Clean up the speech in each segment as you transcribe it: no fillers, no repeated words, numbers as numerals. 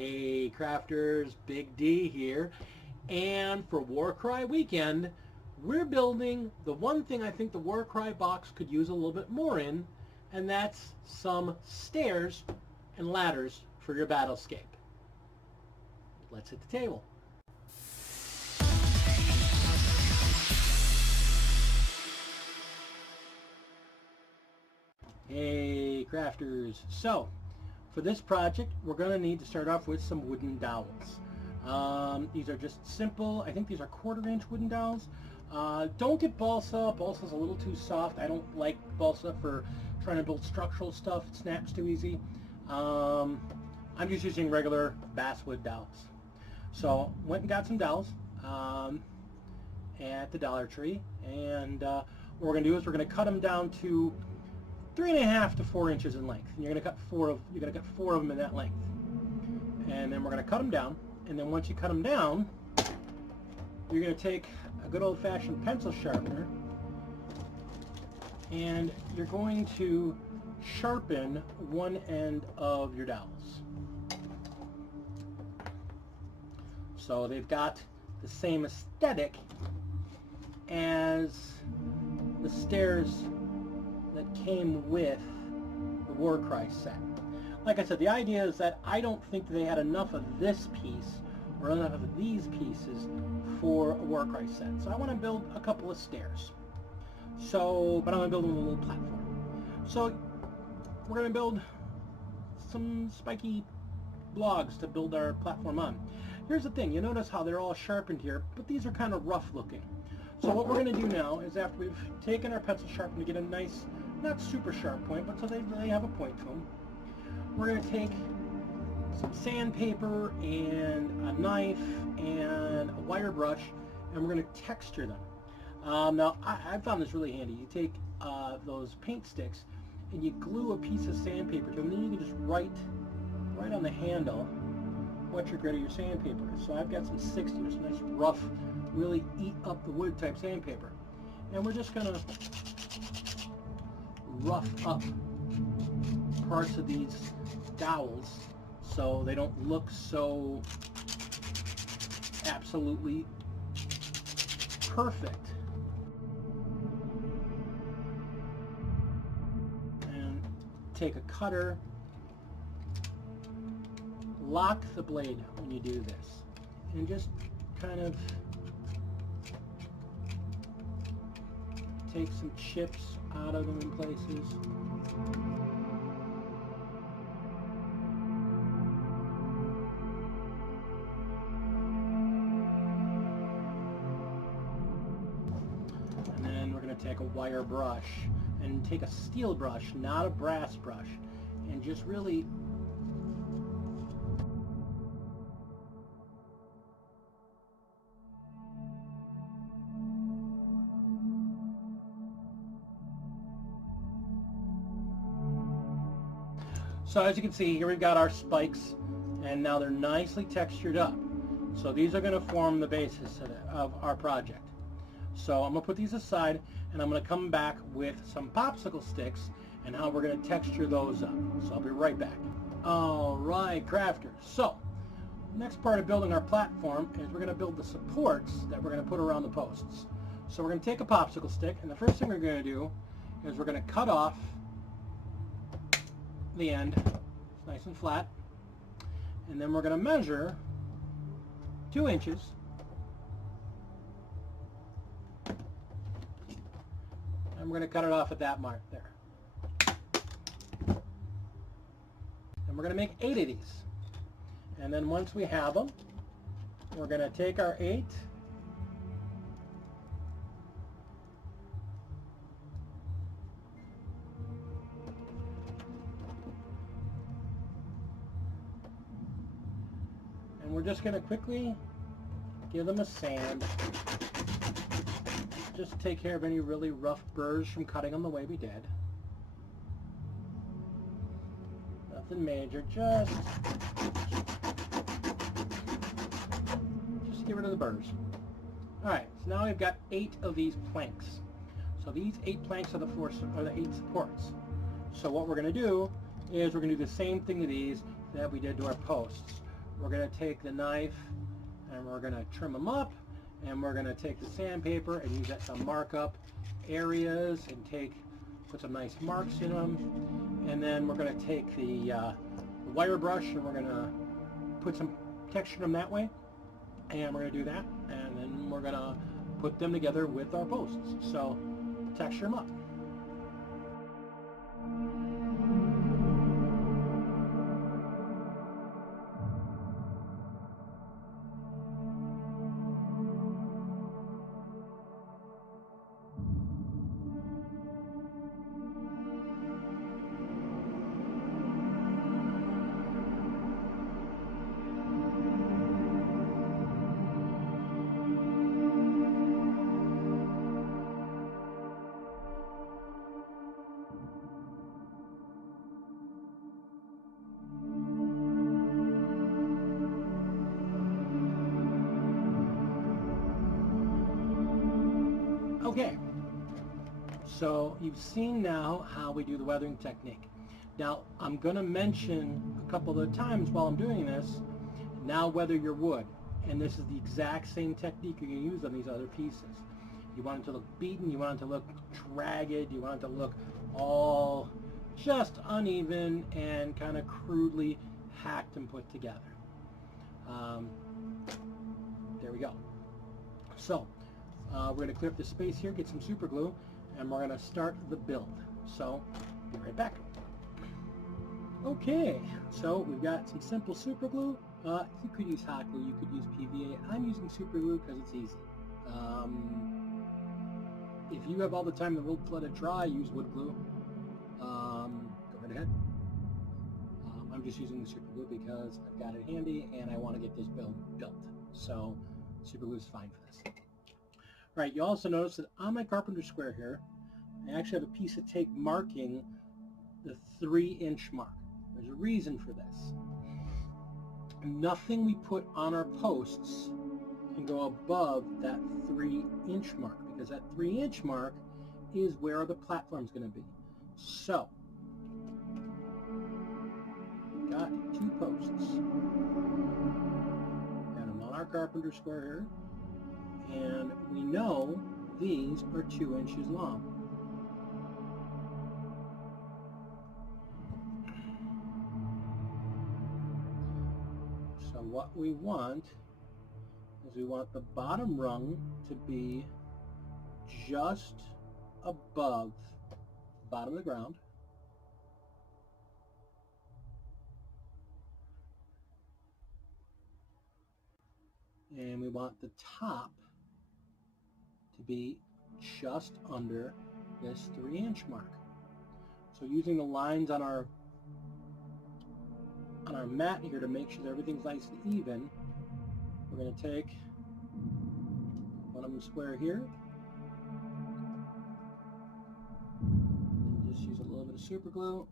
Hey crafters, Big D here, and for Warcry weekend we're building the one thing I think the Warcry box could use a little bit more in, and that's some stairs and ladders for your battlescape. Let's hit the table. Hey crafters, so for this project we're going to need to start off with some wooden dowels. These are just simple, I think these are 1/4 inch wooden dowels. Don't get balsa. Balsa's a little too soft. I don't like balsa for trying to build structural stuff. It snaps too easy. I'm just using regular basswood dowels. So went and got some dowels at the Dollar Tree, and what we're going to do is we're going to cut them down to 3.5 to 4 inches in length. And you're going to cut four of them in that length. And then we're going to cut them down. And then once you cut them down, you're going to take a good old-fashioned pencil sharpener, and you're going to sharpen one end of your dowels. So they've got the same aesthetic as the stairs that came with the Warcry set. Like I said, the idea is that I don't think they had enough of this piece or enough of these pieces for a Warcry set. So I want to build a couple of stairs. But I'm going to build them a little platform. So we're going to build some spiky logs to build our platform on. Here's the thing, you notice how they're all sharpened here, but these are kind of rough looking. So what we're going to do now is, after we've taken our pencil sharpener to get a nice, not super sharp point, but so they have a point to them, we're going to take some sandpaper and a knife and a wire brush, and we're going to texture them. Now I found this really handy. You take those paint sticks and you glue a piece of sandpaper to them, and then you can just write on the handle what your grade of your sandpaper is. So I've got some 60, or some nice rough, really eat up the wood type sandpaper, and we're just going to rough up parts of these dowels so they don't look so absolutely perfect. And take a cutter, lock the blade when you do this, and just kind of take some chips out of them in places. And then we're going to take a wire brush and take a steel brush, not a brass brush, and just really So as you can see, here we've got our spikes, and now they're nicely textured up. So these are going to form the basis of our project. So I'm going to put these aside, and I'm going to come back with some popsicle sticks and how we're going to texture those up. So I'll be right back. Alright, crafters. So next part of building our platform is we're going to build the supports that we're going to put around the posts. So we're going to take a popsicle stick, and the first thing we're going to do is we're going to cut off the end. It's nice and flat, and then we're going to measure 2 inches, and we're going to cut it off at that mark there. And we're going to make 8 of these, and then once we have them, we're going to take our 8 and we're just going to quickly give them a sand. Just take care of any really rough burrs from cutting them the way we did. Nothing major, just get rid of the burrs. Alright, so now we've got 8 of these planks. So these 8 planks are the 8 supports. So what we're going to do is we're going to do the same thing to these that we did to our posts. we're going to take the knife and we're going to trim them up, and we're going to take the sandpaper and use that to mark up areas and put some nice marks in them. And then we're going to take the wire brush and we're going to put some texture in them that way. And we're going to do that, and then we're going to put them together with our posts. So texture them up. Okay, so you've seen now how we do the weathering technique. Now I'm going to mention a couple of times while I'm doing this, now weather your wood. And this is the exact same technique you're going to use on these other pieces. You want it to look beaten, you want it to look ragged, you want it to look all just uneven and kind of crudely hacked and put together. There we go. So we're going to clear up the space here, get some super glue, and we're going to start the build. So be right back. Okay, so we've got some simple super glue. You could use hot glue, you could use PVA. I'm using super glue because it's easy. If you have all the time in the world to let it dry, use wood glue. Go right ahead. I'm just using the super glue because I've got it handy and I want to get this build built. So super glue is fine for this. Right, you also notice that on my carpenter square here, I actually have a piece of tape marking the 3-inch mark. There's a reason for this. Nothing we put on our posts can go above that 3-inch mark, because that 3-inch mark is where the platform's going to be. So, we've got 2 posts. Got them on our carpenter square here. And we know these are 2 inches long. So what we want is we want the bottom rung to be just above the bottom of the ground. And we want the top to be just under this 3-inch mark. So using the lines on our mat here to make sure that everything's nice and even, we're going to take one of them square here and just use a little bit of super glue.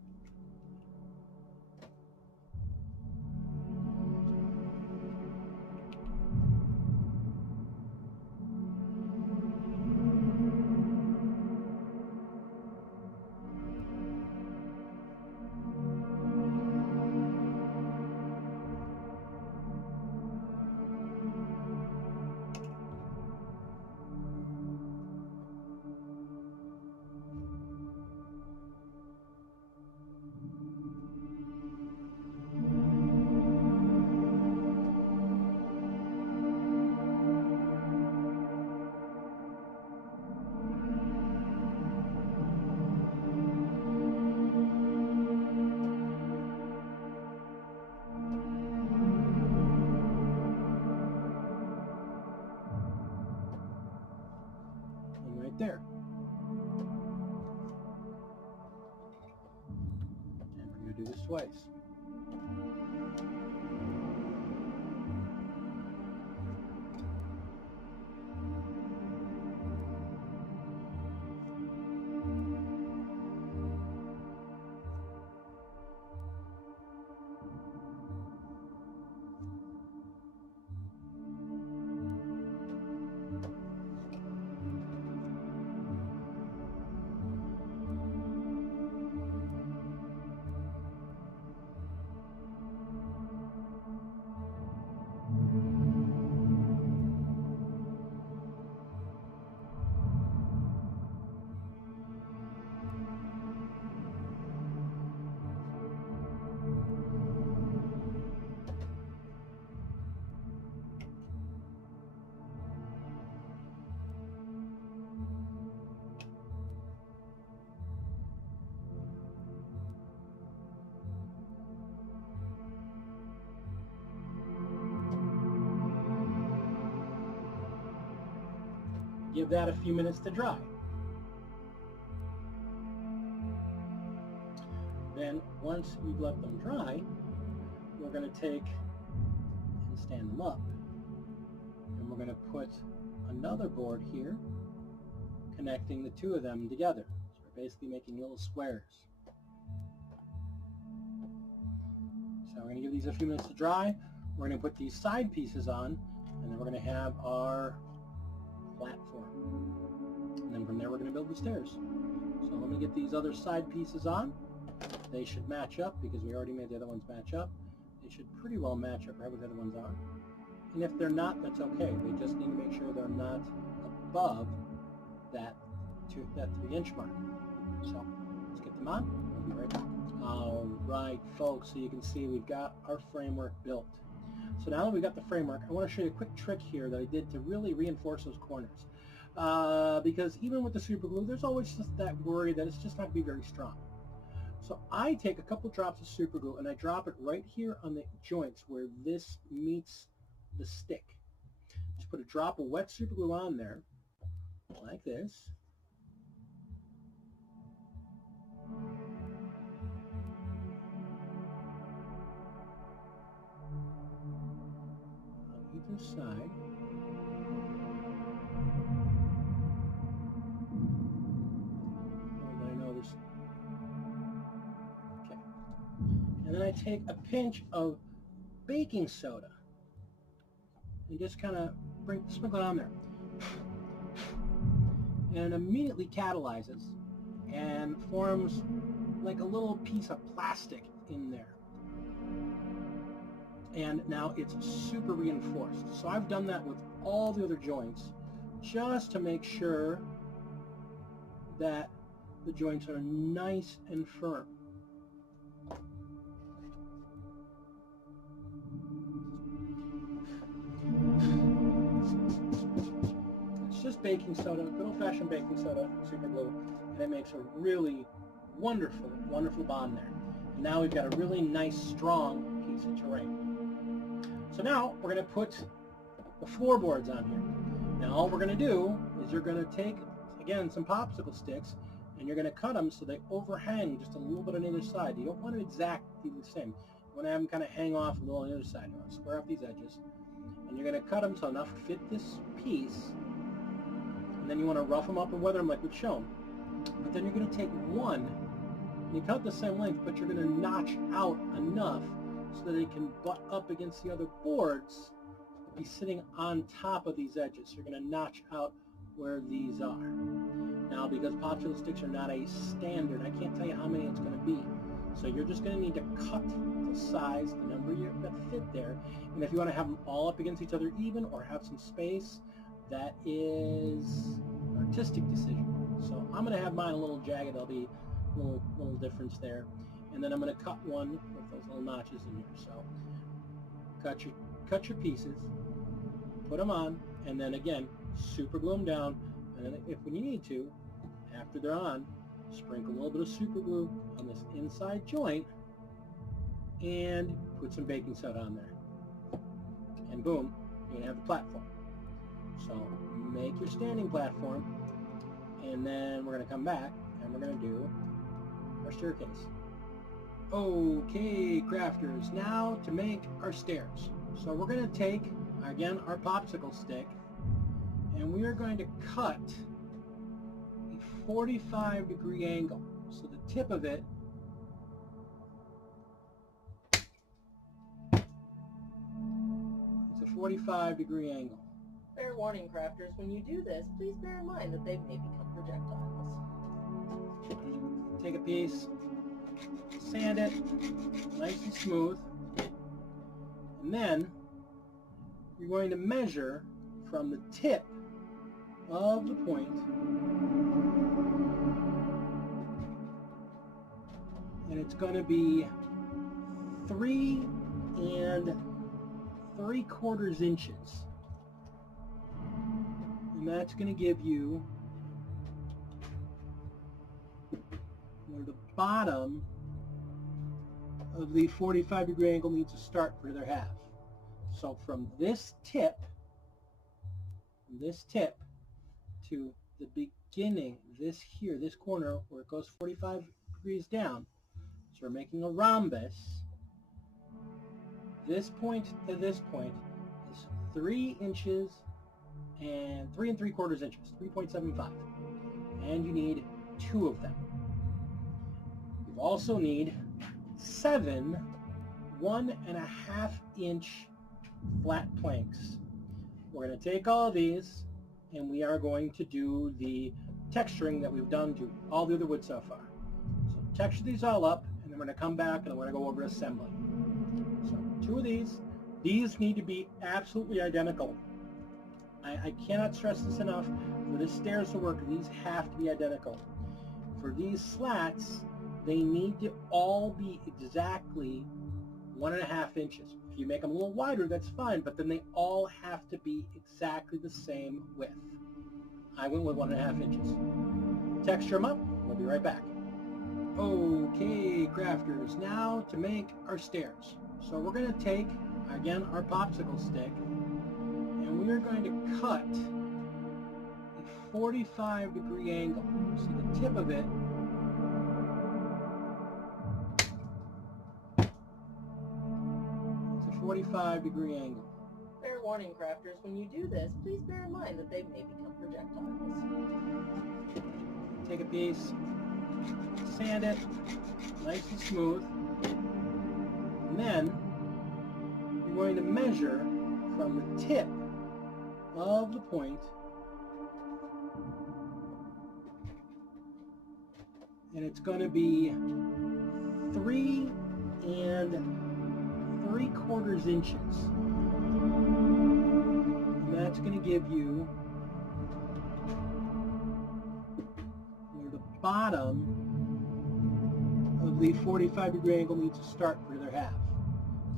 There. And we're going to do this twice. give that a few minutes to dry. Then once you've let them dry, we're going to take and stand them up. And we're going to put another board here connecting the two of them together. So we're basically making little squares. So we're going to give these a few minutes to dry. We're going to put these side pieces on, and then we're going to have our platform. And then from there we're going to build the stairs. So let me get these other side pieces on. They should match up because we already made the other ones match up. They should pretty well match up right where the other ones are. And if they're not, that's okay. They just need to make sure they're not above that 3-inch mark. So let's get them on. We'll be right back. All right, folks, so you can see we've got our framework built. So now that we've got the framework, I want to show you a quick trick here that I did to really reinforce those corners. Because even with the super glue, there's always just that worry that it's just not going to be very strong. So I take a couple drops of super glue and I drop it right here on the joints where this meets the stick. Just put a drop of wet super glue on there, like this. On either side. And I know this. Okay. And then I take a pinch of baking soda and just kind of sprinkle it on there. And it immediately catalyzes and forms like a little piece of plastic in there. And now it's super reinforced. So I've done that with all the other joints just to make sure that the joints are nice and firm. It's just baking soda, good old-fashioned baking soda, super glue, and it makes a really wonderful, wonderful bond there. And now we've got a really nice, strong piece of terrain. So now we're going to put the floorboards on here. Now all we're going to do is you're going to take, again, some popsicle sticks, and you're going to cut them so they overhang just a little bit on either side. You don't want them exactly the same. You want to have them kind of hang off a little on the other side. You want to square off these edges. And you're going to cut them so enough fit this piece. And then you want to rough them up and weather them like we've shown. But then you're going to take one, and you cut the same length, but you're going to notch out enough so that they can butt up against the other boards, be sitting on top of these edges. So you're going to notch out where these are. Now, because popsicle sticks are not a standard, I can't tell you how many it's going to be. So you're just going to need to cut the size, the number that fit there. And if you want to have them all up against each other even or have some space, that is an artistic decision. So I'm going to have mine a little jagged. There'll be a little difference there. And then I'm going to cut one with those little notches in here. So cut your pieces, put them on, and then again, super glue them down. And then if when you need to, after they're on, sprinkle a little bit of super glue on this inside joint and put some baking soda on there. And boom, you're going to have the platform. So make your standing platform, and then we're going to come back and we're going to do our staircase. Okay, crafters, now to make our stairs. So we're going to take, again, our popsicle stick, and we are going to cut a 45-degree angle. So the tip of it is a 45-degree angle. Fair warning, crafters, when you do this, please bear in mind that they may become projectiles. Take a piece, sand it nice and smooth, and then you're going to measure from the tip of the point and it's going to be 3 3/4 inches. And that's going to give you where the bottom of the 45-degree angle needs to start for the other half. So from this tip to the beginning, this corner where it goes 45 degrees down. So we're making a rhombus. This point to this point is 3 inches and 3 3/4 inches, 3.75. And you need 2 of them. You also need 7 1.5 inch flat planks. We're going to take all of these and we are going to do the texturing that we've done to all the other wood so far. So texture these all up and then we're going to come back and we're going to go over assembly. So 2 of these need to be absolutely identical. I cannot stress this enough. For the stairs to work, these have to be identical. For these slats, they need to all be exactly 1.5 inches. If you make them a little wider, that's fine, but then they all have to be exactly the same width. I went with 1.5 inches. Texture them up. We'll be right back. Okay, crafters, now to make our stairs. So we're going to take, again, our popsicle stick, and we are going to cut a 45-degree angle. See the tip of it is a 45-degree angle. Fair warning, crafters, when you do this, please bear in mind that they may become projectiles. Take a piece, sand it nice and smooth, and then you're going to measure from the tip of the point and it's going to be 3 3/4 inches. And that's going to give you where the bottom of the 45-degree angle needs to start for the other half.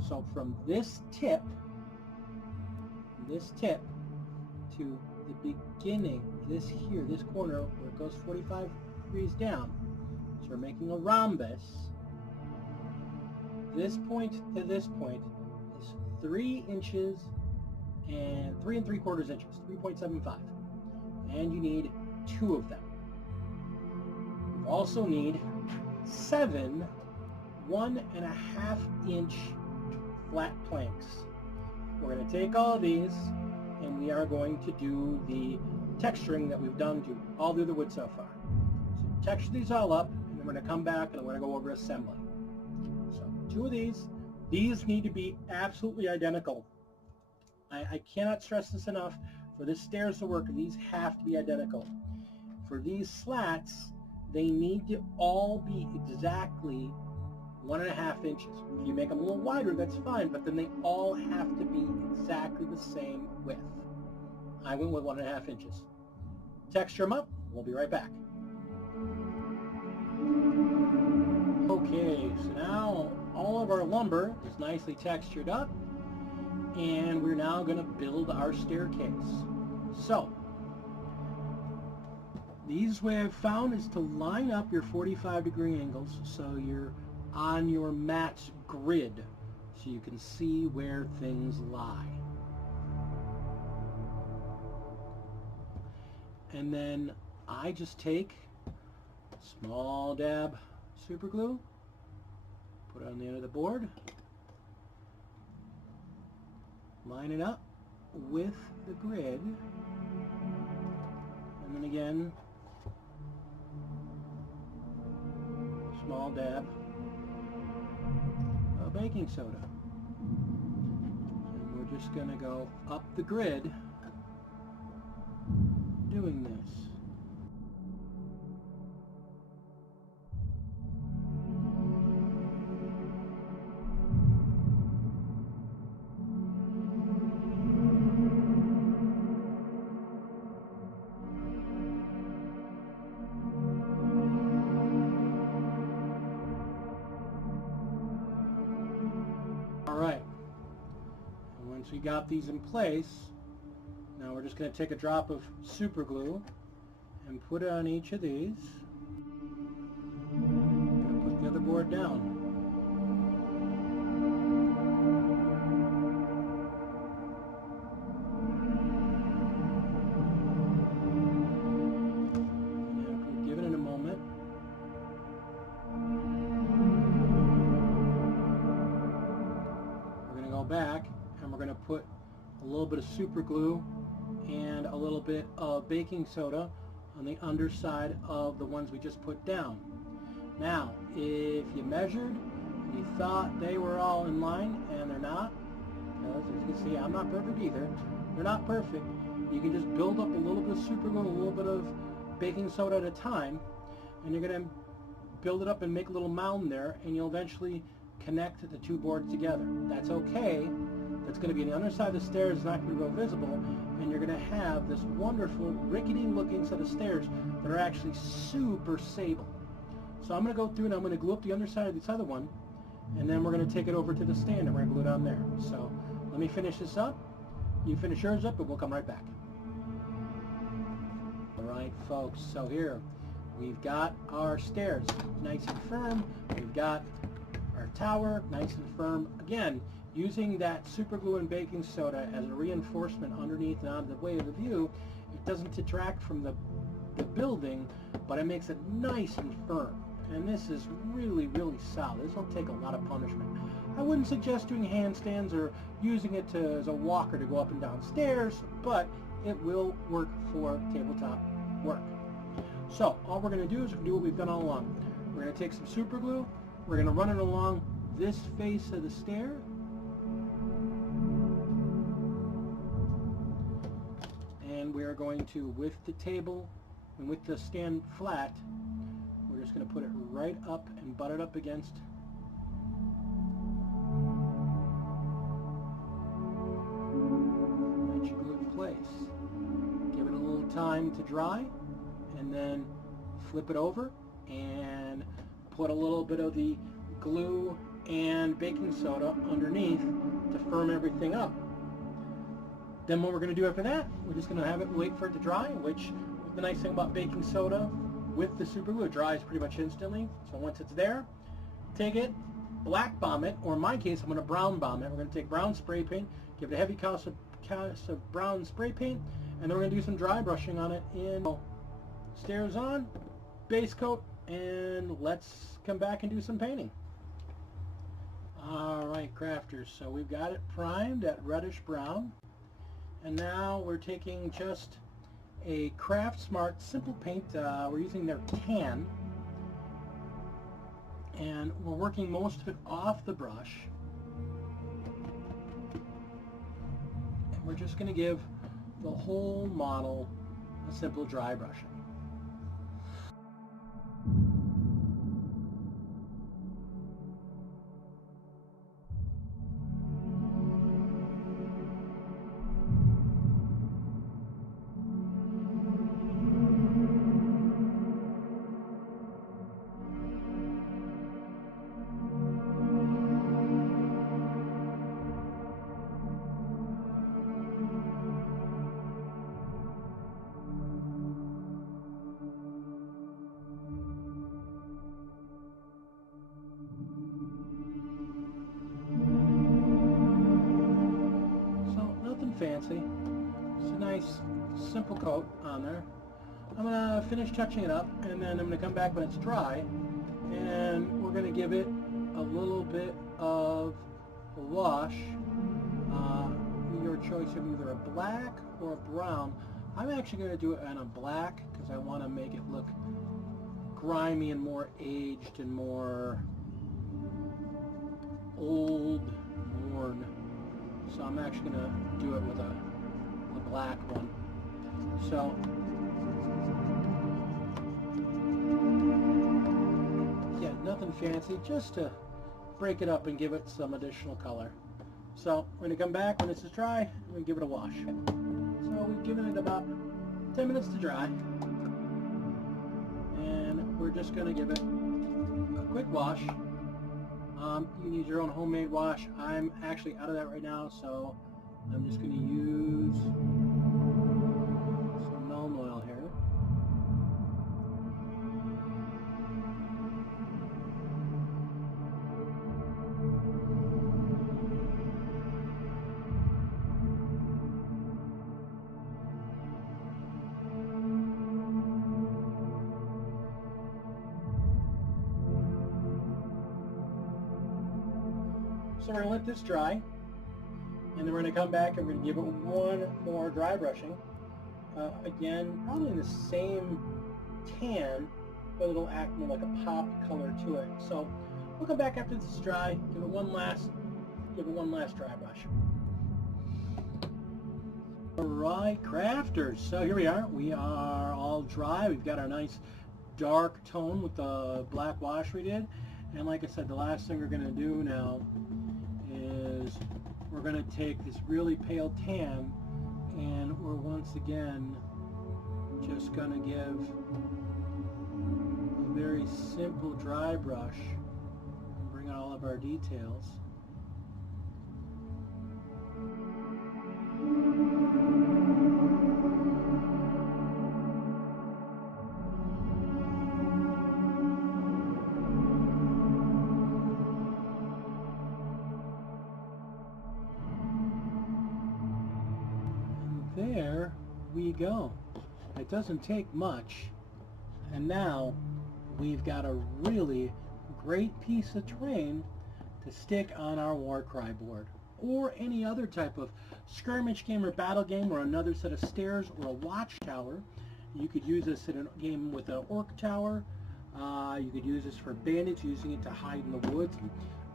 So from this tip to the beginning, this corner where it goes 45 degrees down. So we're making a rhombus. This point to this point is 3 inches and 3 3/4 inches, 3.75. And you need 2 of them. You also need 7 1.5 inch flat planks. We're going to take all of these and we are going to do the texturing that we've done to all the other wood so far. So texture these all up and then we're going to come back and we're going to go over assembly. So 2 of these need to be absolutely identical. I cannot stress this enough. For the stairs to work, these have to be identical. For these slats, they need to all be exactly 1.5 inches. If you make them a little wider, that's fine, but then they all have to be exactly the same width. I went with 1.5 inches. Texture them up. We'll be right back. Okay, so now all of our lumber is nicely textured up, and we're now going to build our staircase. So, the easiest way I've found is to line up your 45-degree angles so you're on your mat's grid so you can see where things lie. And then I just take a small dab super glue, put it on the end of the board, line it up with the grid, and then again, small dab of baking soda. And we're just going to go up the grid doing this. Alright, and once we got these in place, now we're just going to take a drop of super glue and put it on each of these. I'm going to put the other board down. back and we're going to put a little bit of super glue and a little bit of baking soda on the underside of the ones we just put down. Now, if you measured and you thought they were all in line and they're not, because as you can see, I'm not perfect either. They're not perfect. You can just build up a little bit of super glue, a little bit of baking soda at a time, and you're going to build it up and make a little mound there, and you'll eventually connect the two boards together. That's okay. That's going to be on the underside of the stairs. It's not going to be real visible, and you're going to have this wonderful rickety looking set of stairs that are actually super stable. So I'm going to go through and I'm going to glue up the underside of this other one, and then we're going to take it over to the stand and we're going to glue it on there. So let me finish this up. You finish yours up and we'll come right back. Alright folks, so here we've got our stairs nice and firm. We've got our tower nice and firm. Again, using that super glue and baking soda as a reinforcement underneath and on the way of the view, it doesn't detract from the building, but it makes it nice and firm. And this is really, really solid. This will take a lot of punishment. I wouldn't suggest doing handstands or using it as a walker to go up and down stairs, but it will work for tabletop work. So all we're going to do is do what we've done all along. We're going to take some super glue. We're going to run it along this face of the stair. And we are going to, with the table and with the stand flat, we're just going to put it right up and butt it up against that you glue in place. Give it a little time to dry, and then flip it over and put a little bit of the glue and baking soda underneath to firm everything up. Then what we're going to do after that, we're just going to have it wait for it to dry, which the nice thing about baking soda with the super glue, it dries pretty much instantly. So once it's there, take it, black bomb it, or in my case, I'm going to brown bomb it. We're going to take brown spray paint, give it a heavy cast of brown spray paint, and then we're going to do some dry brushing on it in stairs on, base coat, and let's come back and do some painting. Alright crafters, so we've got it primed at reddish brown, and now we're taking just a Craft Smart simple paint. We're using their tan, and we're working most of it off the brush, and we're just going to give the whole model a simple dry brushing. Fancy. It's a nice simple coat on there. I'm going to finish touching it up, and then I'm going to come back when it's dry, and we're going to give it a little bit of a wash. Your choice of either a black or a brown. I'm actually going to do it on a black because I want to make it look grimy and more aged and more old, worn. So I'm actually going to do it with a black one. So yeah, nothing fancy, just to break it up and give it some additional color. So we're going to come back when this is dry and we give it a wash. So we've given it about 10 minutes to dry, and we're just going to give it a quick wash. You can use your own homemade wash. I'm actually out of that right now, so I'm just going to use some Melon oil here. So we're going to let this dry, And then we're going to come back and we're going to give it one more dry brushing. Again, probably in the same tan, but it'll act more like a pop color to it. So we'll come back after this is dry, give it one last dry brush. Alright, crafters, so here we are. We are all dry. We've got our nice dark tone with the black wash we did. And like I said, the last thing we're going to do now is we're going to take this really pale tan and we're once again just going to give a very simple dry brush and bring out all of our details. There we go. It doesn't take much, and now we've got a really great piece of terrain to stick on our Warcry board, or any other type of skirmish game or battle game, or another set of stairs or a watchtower. You could use this in a game with an orc tower. You could use this for bandits, using it to hide in the woods and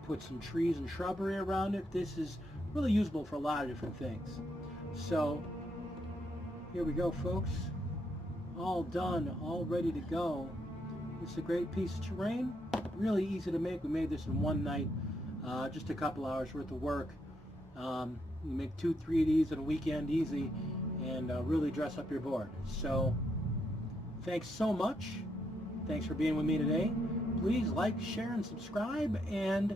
put some trees and shrubbery around it. This is really usable for a lot of different things. So here we go, folks. All done, all ready to go. It's a great piece of terrain, really easy to make. We made this in one night, just a couple hours worth of work. You make 2-3 of these in a weekend easy, and really dress up your board. So thanks so much. Thanks for being with me today. Please like, share, and subscribe, and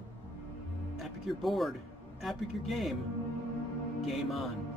epic your board, epic your game. Game on.